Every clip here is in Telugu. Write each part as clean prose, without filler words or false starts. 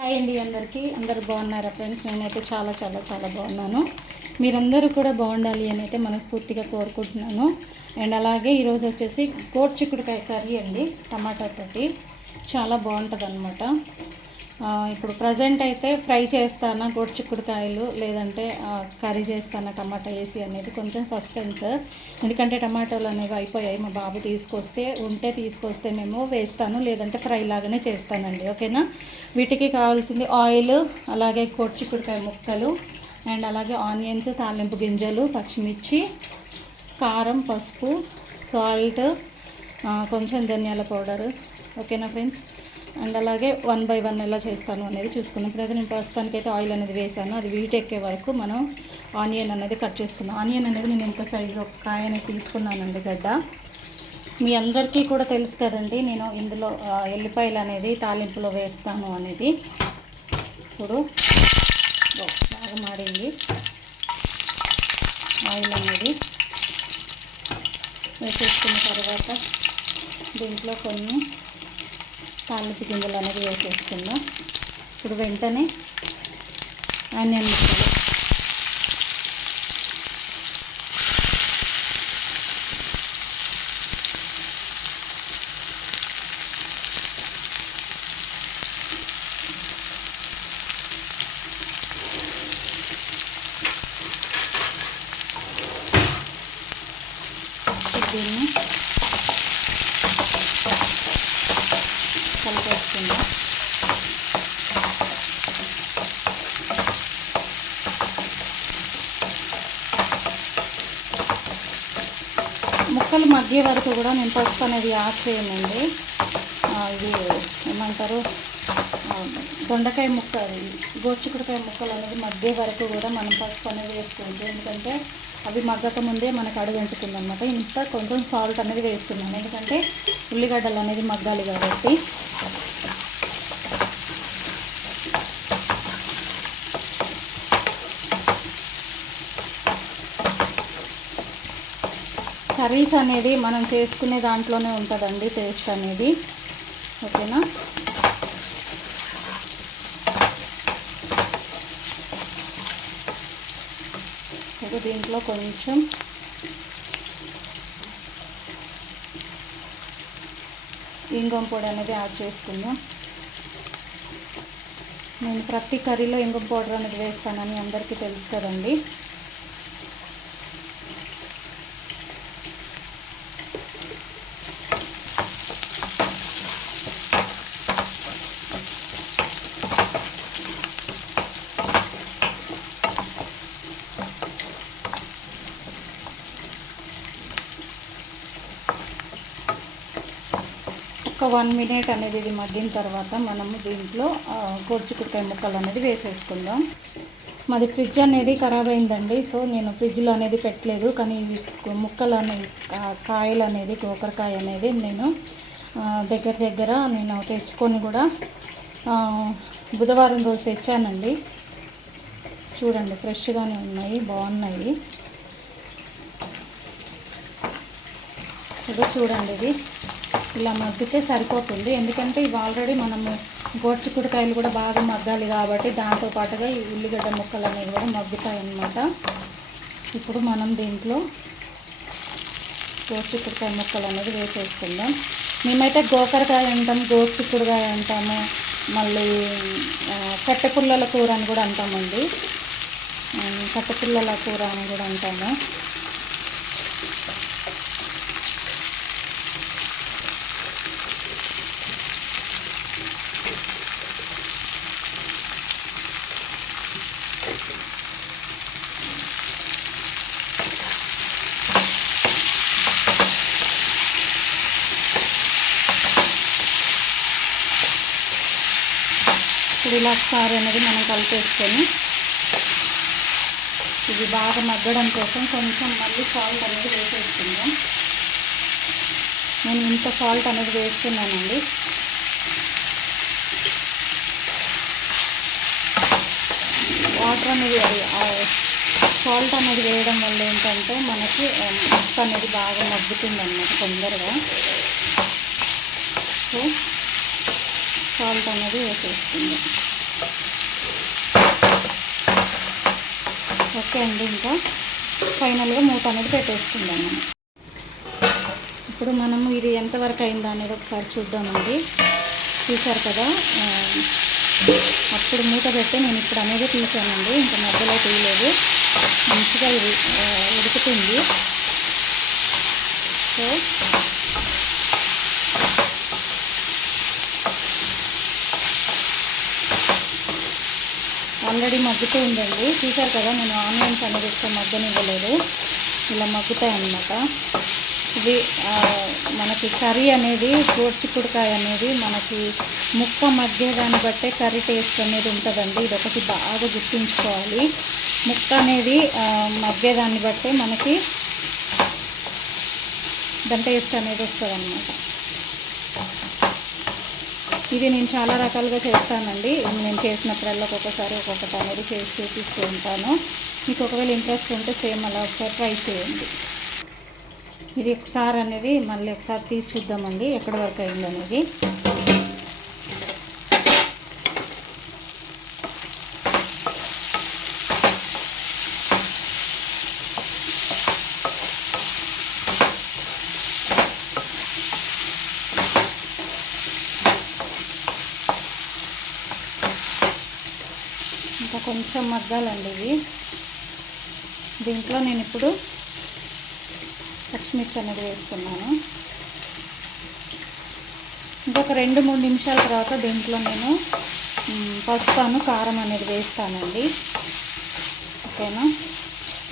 హాయ్ అండి, అందరూ బాగున్నారా ఫ్రెండ్స్? నేనైతే చాలా చాలా చాలా బాగున్నాను. మీరందరూ కూడా బాగుండాలి అని అయితే మనస్ఫూర్తిగా కోరుకుంటున్నాను. అండ్ అలాగే ఈరోజు వచ్చేసి గోరుచిక్కుడుకాయ కర్రీ అండి, టమాటా తోటి చాలా బాగుంటుంది అనమాట. ఇప్పుడు ప్రజెంట్ అయితే ఫ్రై చేస్తాను గోరుచిక్కుడుకాయలు, లేదంటే కర్రీ చేస్తాను టమాటా వేసి అనేది కొంచెం సస్పెన్స్. ఎందుకంటే టమాటాలు అనేవి అయిపోయాయి, మా బాబు తీసుకొస్తే మేము వేస్తాను, లేదంటే ఫ్రై లాగానే చేస్తానండి. ఓకేనా? వీటికి కావాల్సింది ఆయిల్, అలాగే గోరుచిక్కుడుకాయ ముక్కలు, అండ్ అలాగే ఆనియన్స్, తాలింపు గింజలు, పచ్చిమిర్చి, కారం, పసుపు, సాల్ట్, కొంచెం ధనియాల పౌడరు. ఓకేనా ఫ్రెండ్స్? అండ్ అలాగే 1 by 1 ఎలా చేస్తాను అనేది చూసుకున్నాం. ఇప్పుడు నేను ప్రస్తుతానికి అయితే ఆయిల్ అనేది వేసాను, అది వీట్ ఎక్కే వరకు మనం ఆనియన్ అనేది కట్ చేసుకున్నాం. ఆనియన్ అనేది నేను ఎంత సైజు ఒక కాయ అనేది తీసుకున్నానండి, గడ్డ. మీ అందరికీ కూడా తెలుసు కదండి, నేను ఇందులో ఎల్లిపాయలు అనేది తాలింపులో వేస్తాను అనేది. ఇప్పుడు బాగా మాడింది ఆయిల్ అనేది. వేసేసుకున్న తర్వాత దీంట్లో కొన్ని తాలింపు గింజలు అనేది వేసేసుకుందాం. ఇప్పుడు వెంటనే ఆనియన్ ముక్కలు, దీన్ని కలిపేసుకుందాం. ముక్కలు మగ్గే వరకు కూడా నేను పసుపు అనేది యాడ్ చేయనండి. ఇది ఏమంటారు, దొండకాయ ముక్క, గోరుచిక్కుడుకాయ ముక్కలు అనేది మగ్గే వరకు కూడా మనం పసుపు అనేది వేసుకోవచ్చు. ఎందుకంటే అవి మగ్గక ముందే మనకు అడుగంటుతుంది అనమాట. ఇంత కొంచెం సాల్ట్ అనేది వేస్తున్నాను, ఎందుకంటే ఉల్లిగడ్డలు అనేది మగ్గాలి కాబట్టి. కర్రీస్ అనేది మనం చేసుకునే దాంట్లోనే ఉంటుందండి టేస్ట్ అనేది. ఓకేనా? ఇప్పుడు దీంట్లో కొంచెం ఇంగువ పొడి అనేది యాడ్ చేసుకుందాం. నేను ప్రతి కర్రీలో ఇంగువ పౌడర్ అనేది వేస్తానని అందరికీ తెలుసు కదండి. ఒక 1 minute అనేది ఇది మగ్గిన తర్వాత మనము దీంట్లో గోరుచిక్కుడుకాయ ముక్కలు అనేది వేసేసుకుందాం. మాది ఫ్రిడ్జ్ అనేది ఖరాబ్ అయిందండి, సో నేను ఫ్రిడ్జ్లో అనేది పెట్టలేదు. కానీ ఇవి ముక్కలు అనేది, కాయలు అనేది, గోకరకాయ అనేది నేను దగ్గర నేను తెచ్చుకొని కూడా బుధవారం రోజు తెచ్చానండి. చూడండి, ఫ్రెష్గానే ఉన్నాయి, బాగున్నాయి. ఇప్పుడు చూడండి, ఇది ఇలా మగ్గితే సరిపోతుంది. ఎందుకంటే ఇవి ఆల్రెడీ మనము గోరుచిక్కుడుకాయలు కూడా బాగా మగ్గాలి కాబట్టి దాంతోపాటుగా ఈ ఉల్లిగడ్డ ముక్కలు అనేవి కూడా మగ్గుతాయి అన్నమాట. ఇప్పుడు మనం దీంట్లో గోరుచిక్కుడుకాయ ముక్కలు అనేది వేసేసుకుందాం. మేమైతే గోకరకాయ అంటాము, గోరుచిక్కుడుకాయ అంటాము, మళ్ళీ కట్టెపుల్లల కూర అని కూడా అంటామండి. కట్టెపుల్లల కూర అని కూడా అంటాము. ఇప్పుడు ఇలా ఒకసారి అనేది మనం కలిపేసుకొని ఇది బాగా మగ్గడం కోసం కొంచెం మళ్ళీ సాల్ట్ అనేది వేసేసుకుందాం. నేను ఇంత సాల్ట్ అనేది వేస్తున్నానండి. వాటర్ అనేది, సాల్ట్ అనేది వేయడం వల్ల ఏంటంటే మనకి ముక్క అనేది బాగా మగ్గుతుంది అన్నమాట తొందరగా. సో సాల్ట్ అనేది వేసేస్తుంది. ఓకే అండి. ఇంకా ఫైనల్గా మూత అనేది పెట్టేసుకుందాం మనం. ఇప్పుడు మనము ఇది ఎంతవరకు అయిందా అనేది ఒకసారి చూద్దామండి. చూసారు కదా, అప్పుడు మూత పెట్టి నేను ఇప్పుడు అనేది తీసానండి, ఇంకా మధ్యలో తీయలేదు. మంచిగా ఇది ఉడుకుతుంది. సో ఆల్రెడీ మగ్గుతూ ఉందండి. చూసారు కదా, నేను ఆనియన్స్ అనేది ఎక్కువ మగ్గనివ్వలేదు, ఇలా మగ్గుతాయి అన్నమాట. ఇది మనకి కర్రీ అనేది గోరుచిక్కుడుకాయ అనేది మనకి ముక్క మగ్గేదాన్ని బట్టే కర్రీ టేస్ట్ అనేది ఉంటుందండి. ఇదొకటి బాగా గుర్తుంచుకోవాలి. ముక్క అనేది మగ్గేదాన్ని బట్టే మనకి దాని టేస్ట్ అనేది వస్తుంది అన్నమాట. ఇది నేను చాలా రకాలుగా చేస్తానండి. నేను చేసినప్పుడల్లా ఒక్కొక్కసారి ఒక్కొక్కటి అనేది చేసి చూపిస్తూ ఉంటాను. మీకు ఒకవేళ ఇంట్రెస్ట్ ఉంటే సేమ్ అలా ఒకసారి ట్రై చేయండి. ఇది ఒకసారి అనేది మళ్ళీ ఒకసారి తీసి చూద్దామండి ఎక్కడ వరకు అయిందనేది. ఇంకా కొంచెం మగ్గాలండి ఇది. దీంట్లో నేను ఇప్పుడు పచ్చిమిర్చి అనేది వేసుకున్నాను. ఇంకొక 2-3 నిమిషాల తర్వాత దీంట్లో నేను పసుపు కారం అనేది వేస్తానండి. ఓకేనా.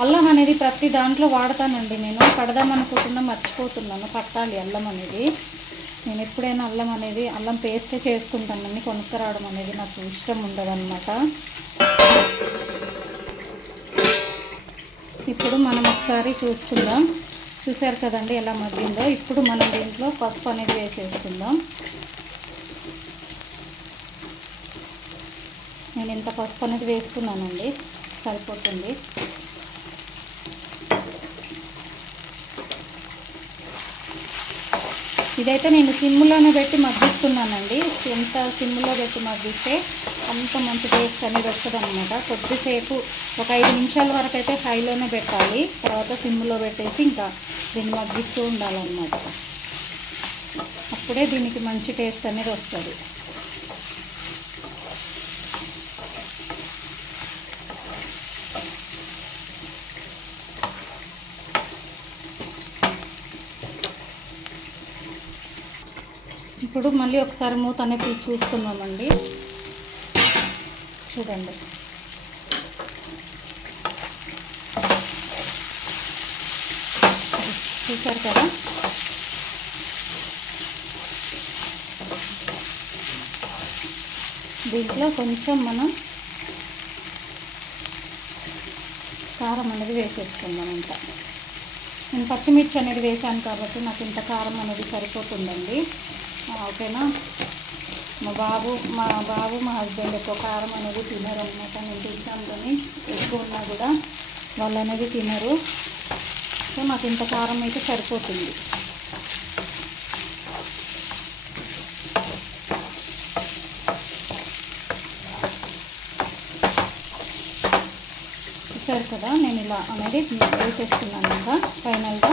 అల్లం అనేది ప్రతి దాంట్లో వాడతానండి. నేను పడదామనుకుంటున్నా మర్చిపోతున్నాను, పట్టాలి అల్లం అనేది. నేను ఎప్పుడైనా అల్లం పేస్టే చేసుకుంటానండి. కొనుక్కరావడం అనేది నాకు ఇష్టం ఉండదన్నమాట. ఇప్పుడు మనం ఒకసారి చూసుకుందాం. చూసారు కదండి ఎలా మగ్గిందో. ఇప్పుడు మనం దీంట్లో పసుపు అనేది వేసేసుకుందాం. నేను ఇంత పసుపు అనేది వేసుకున్నానండి, సరిపోతుంది. ఇదైతే నేను సిమ్లోనే పెట్టి మగ్గిస్తున్నానండి. ఎంత సిమ్లో పెట్టి మగ్గిస్తే అంత మంచి టేస్ట్ అనేది వస్తుంది అనమాట. కొద్దిసేపు ఒక 5 నిమిషాల వరకు అయితే హైలోనే పెట్టాలి. తర్వాత సిమ్లో పెట్టేసి ఇంకా దీన్ని మగ్గిస్తూ ఉండాలన్నమాట. అప్పుడే దీనికి మంచి టేస్ట్ అనేది వస్తుంది. ఇప్పుడు మళ్ళీ ఒకసారి మూత అనేది చూసుకుందామండి. చూడండి, చూసారు కదా. దీంట్లో కొంచెం మనం కారం అనేది వేసేసుకుందాం. అంట నేను పచ్చిమిర్చి అనేది వేసాను కాబట్టి నాకు ఇంత కారం అనేది సరిపోతుందండి. ఓకేనా. మా బాబు మా హస్బెండ్ ఎక్కువ కారం అనేది తినరు అనమాట. నేను తింటాను కానీ ఎక్కువ ఉన్నా కూడా వాళ్ళు అనేది తినరు. సో నాకు ఇంత కారం అయితే సరిపోతుంది. చూసారు కదా, నేను ఇలా అనేది వేసేసుకున్నాను. ఇంకా ఫైనల్గా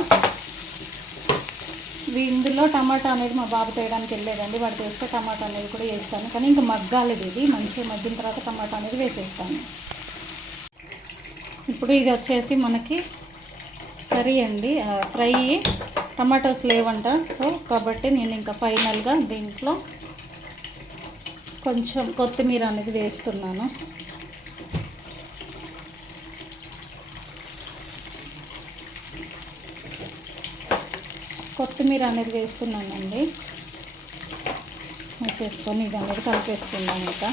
ఇందులో టమాటా అనేది మా బాబు తేయడానికి వెళ్ళలేదండి. వాడు వేస్తే టమాటా అనేది కూడా వేస్తాను, కానీ ఇంకా మగ్గాలి. ఇది మంచిగా మగ్గిన తర్వాత టమాటా అనేది వేసేస్తాను. ఇప్పుడు ఇది వచ్చేసి మనకి కర్రీ అండి, ఫ్రై. టమాటోస్ లేవంట. సో కాబట్టి నేను ఇంకా ఫైనల్గా దీంట్లో కొంచెం కొత్తిమీర అనేది వేస్తున్నాను. కొత్తిమీర అనేది వేస్తున్నానండి. వేసేసుకొని ఇది అనేది కలిపేసుకుందాం. ఇంకా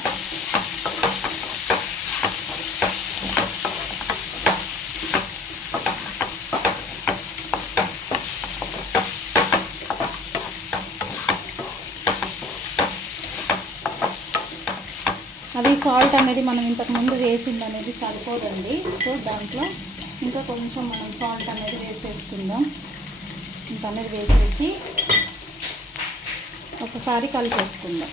అది సాల్ట్ అనేది మనం ఇంతకుముందు వేసింది అనేది సరిపోదండి. సో దాంట్లో ఇంకా కొంచెం మనం సాల్ట్ అనేది వేసేసుకుందాం. ఇంత అనేది వేసేసి ఒకసారి కలిపేసుకుందాం.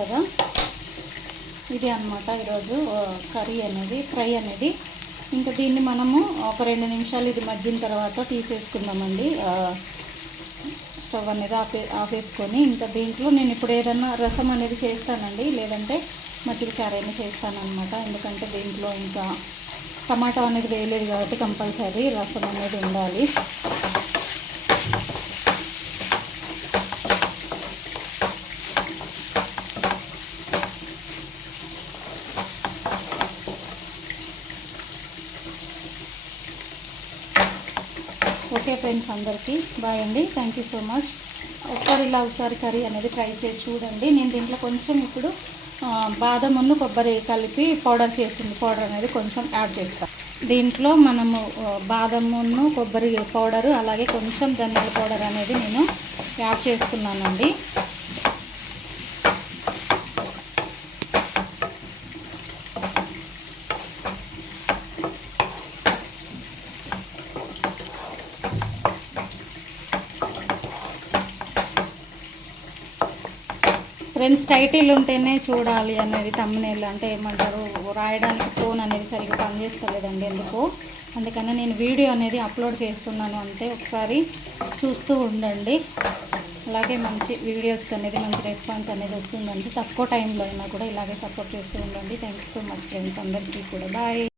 కదా. ఇది అన్నమాట ఈరోజు కర్రీ అనేది, ఫ్రై అనేది. ఇంకా దీన్ని మనము ఒక 2 నిమిషాలు ఇది మగ్గిన తర్వాత తీసేసుకుందామండి. స్టవ్ అనేది ఆపేసుకొని ఇంకా దీంట్లో నేను ఇప్పుడు ఏదన్నా రసం అనేది చేస్తానండి, లేదంటే మజ్జిగ చారు అయినా చేస్తానన్నమాట. ఎందుకంటే దీంట్లో ఇంకా టమాటా అనేది వేయలేదు కాబట్టి కంపల్సరీ రసం అనేది ఉండాలి. ఓకే ఫ్రెండ్స్, అందరికీ బాయ్ అండి. Thank you so much. ఒకసారి కర్రీ అనేది ట్రై చేసి చూడండి. నేను దీంట్లో కొంచెం ఇప్పుడు బాదమును కొబ్బరి కలిపి పౌడర్ అనేది కొంచెం యాడ్ చేస్తాను. దీంట్లో మనము బాదమును కొబ్బరి పౌడరు అలాగే కొంచెం ధనియాల పౌడర్ అనేది నేను యాడ్ చేస్తున్నానండి. ఫ్రెండ్స్, టైటిల్ ఉంటేనే చూడాలి అనేది తమ్మునేళ్ళు అంటే ఏమంటారు, రాయడానికి ఫోన్ అనేది సరిగ్గా పనిచేస్తలేదండి ఎందుకో. అందుకని నేను వీడియో అనేది అప్లోడ్ చేస్తున్నాను అంతే, ఒకసారి చూస్తూ ఉండండి. అలాగే మంచి వీడియోస్కి అనేది మంచి రెస్పాన్స్ అనేది వస్తుందండి. తక్కువ టైంలో అయినా కూడా ఇలాగే సపోర్ట్ చేస్తూ ఉండండి. Thank you so much friends, అందరికీ కూడా బాయ్.